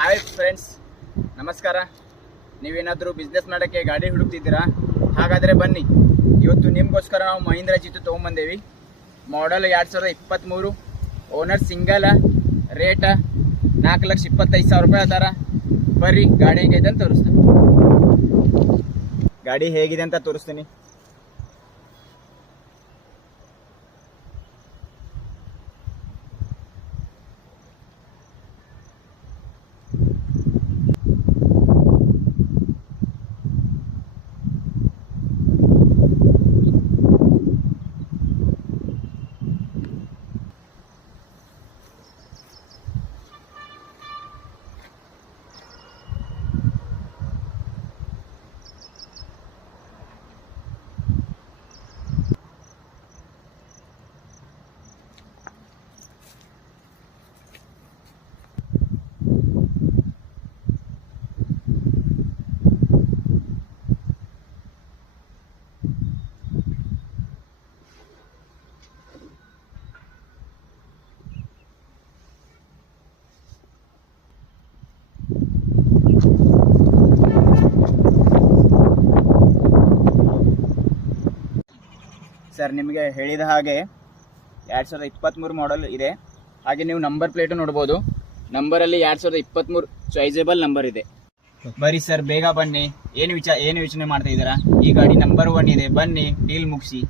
Hi friends, ನಮಸ್ಕಾರ. ನೀವೇನಾದರೂ business ಮಾಡೋಕ್ಕೆ ಗಾಡಿ ಹುಡುಕ್ತಿದ್ದೀರಾ? ಹಾಗಾದರೆ ಬನ್ನಿ, ಇವತ್ತು ನಿಮಗೋಸ್ಕರ ನಾವು ಮಹೀಂದ್ರ ಜಿತ್ತು ತೊಗೊಂಬಂದೇವಿ. ಮಾಡಲ್ 2023, ಓನರ್ ಸಿಂಗಲ್, ರೇಟ 4,25,000 ರೂಪಾಯಿ ಅದಾರ. ಬರ್ರಿ ಗಾಡಿ ಹೇಗಿದೆ ಅಂತ ತೋರಿಸ್ತೀನಿ. ಗಾಡಿ ಹೇಗಿದೆ ಅಂತ ತೋರಿಸ್ತೀನಿ. ಸರ್, ನಿಮಗೆ ಹೇಳಿದ ಹಾಗೆ 2023 ಮಾಡಲ್ ಇದೆ. ಹಾಗೆ ನೀವು ನಂಬರ್ ಪ್ಲೇಟು ನೋಡ್ಬೋದು. ನಂಬರಲ್ಲಿ 2023 ಚಾಯ್ಸೇಬಲ್ ನಂಬರ್ ಇದೆ. ಬರೀ ಸರ್, ಬೇಗ ಬನ್ನಿ. ಏನು ಯೋಚನೆ ಮಾಡ್ತಾ ಇದ್ದೀರಾ? ಈ ಗಾಡಿ ನಂಬರ್ 1 ಇದೆ. ಬನ್ನಿ, ಡೀಲ್ ಮುಗಿಸಿ.